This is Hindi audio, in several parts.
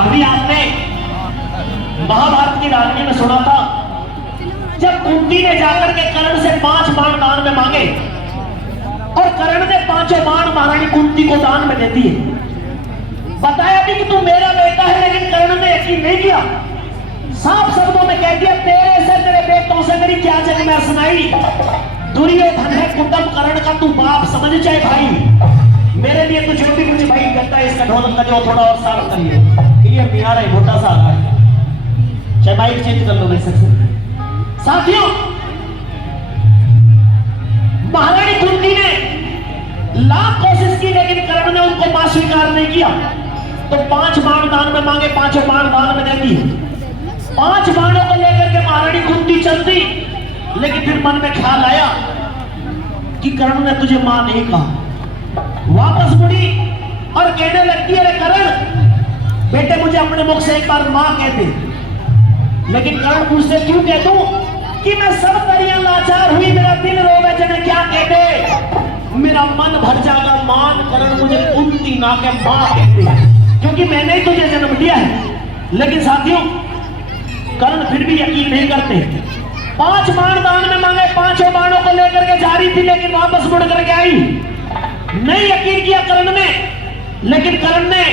अभी आपने महाभारत की राजनीति में सुना था, जब कुंती ने जाकर के कर्ण से 5 बाण दान में मांगे और कर्ण ने 5 बाण महारानी कुंती को दान में दे दिए। बताया भी कि तू मेरा बेटा है, लेकिन कर्ण ने यकीन नहीं किया। साफ शब्दों में कह दिया, तेरे से तेरे बेटों से मेरी क्या जग में सुनाई। दुर्योधन है कुटुंब कर्ण का, तू बाप समझ जाए भाई। मेरे लिए तो जो भी कुछ भाई कहता है, इसका ढोलक का जो थोड़ा और साफ करिए, क्लियर नहीं आ रहा है, मोटा सा आ रहा है, चाहे माइक चेंज कर लो वैसे। साथियों, महारानी कुंती ने लाख कोशिश की, लेकिन कर्ण ने उनको मां स्वीकार नहीं किया। तो 5 बाण दान में मांगे, 5 बाण दान में दे दिए। 5 बाणों को लेकर के महारानी कुंती चलती, लेकिन फिर मन में ख्याल आया कि कर्ण ने तुझे मां नहीं कहा। वापस मुड़ी और कहने लगती, अरे कर्ण बेटे, मुझे अपने मुख से एक बार मां कहते। लेकिन कर्ण पूछते, क्यों कह दूं कि मैं सब करिया लाचार हुई, मेरा दिल रोवे जने क्या कहते, मेरा मन भर जाएगा मान कर्ण मुझे कुंती ना के मां कहते, क्योंकि मैंने ही तुझे जन्म दिया है। लेकिन साथियों, कर्ण फिर भी यकीन नहीं करते। 5 बाण दान में मांगे, 5 बाणों को लेकर के जा रही थी, लेकिन वापस मुड़ करके आई। नहीं यकीन किया कर्ण ने। लेकिन कर्ण ने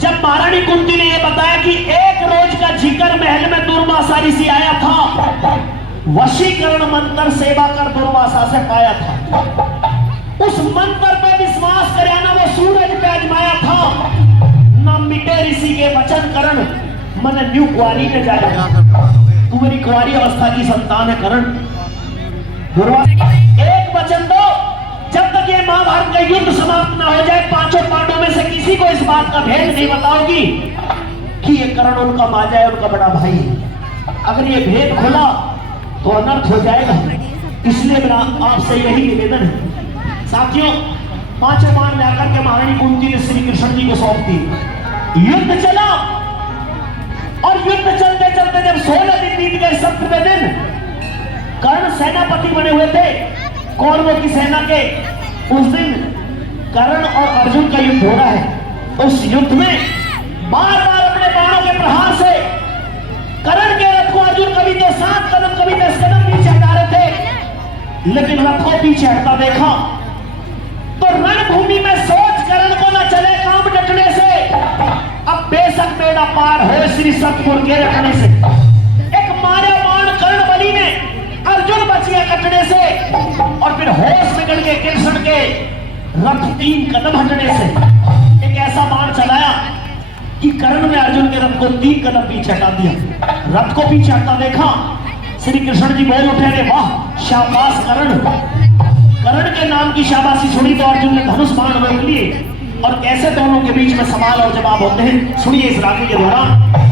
जब महारानी कुंती ने यह बताया कि एक रोज का जिक्र महल में दुर्वासा ऋषि आया था, वशीकरण मंत्र सेवा कर दुर्वासा से पाया था, उस मंत्र पे विश्वास करे ना, वो सूरज पे आजमाया था ना, मिटे ऋषि के वचन करण मन न्यू कुआरी में जाएगा। तू मेरी कुआरी अवस्था की संतान है करण। दुर्वासा एक वचन दो, जब तक ये महाभारत का युद्ध समाप्त ना हो जाए, 5 पांडवों में से किसी को इस बात का भेद नहीं बताओगी कि ये कर्ण उनका माजा है, उनका बड़ा भाई है। अगर ये भेद खुला तो अनर्थ हो जाएगा। इसलिए मेरा आपसे यही निवेदन है। साथियों, 5 बाण लेकर के महारानी कुंती ने श्री कृष्ण जी को सौंप दी। युद्ध चला और युद्ध चलते चलते जब 16 दिन बीत गए, 17वें दिन कर्ण सेनापति बने हुए थे कौरवों की सेना के। उस दिन कर्ण और अर्जुन का युद्ध हो रहा है। उस युद्ध में बार बार अपने बाणों के प्रहार से कर्ण के रथ को अर्जुन कभी तो 7 कदम कभी 10 कदम पीछे हटा रहे थे, लेकिन रथ को पीछे हटता देखा तो रणभूमि में सोच कर्ण को न चले काम डटने से, अब बेशक बेड़ा पार हो श्री सतपुर के रखने से। एक मारा बाण कर्ण बलि में, अर्जुन बच गया कटने से, और फिर होश बिगड़ के कृष्ण के रथ 3 कदम हटने से एक ऐसा बाण चलाया कि कर्ण ने अर्जुन के रथ को 3 कदम पीछे हटा दिया। रथ को पीछे हटता देखा, श्री कृष्ण जी बोल उठे, रे वाह शाबाश कर्ण। कर्ण के नाम की शाबाशी सुनी तो अर्जुन ने धनुष बाण रोक लिए, और कैसे दोनों के बीच में सवाल और जवाब होते हैं, सुनिए इस रात्रि के दौरान।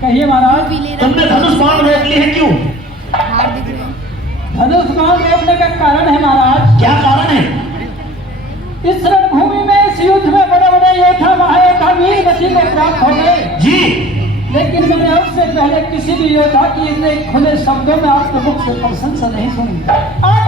कहिए महाराज, तुमने धनुष बाण रोक लिए हैं, क्यों? धनुष बाण रोकने का कारण है महाराज। क्या कारण है? इस रणभूमि में, इस युद्ध में बड़े बड़े योद्धा महायोद्धा वीर गति को प्राप्त हो गए जी, लेकिन मैंने उससे पहले किसी भी योद्धा की इतने खुले शब्दों में आपके मुख से प्रशंसा नहीं सुनी। आज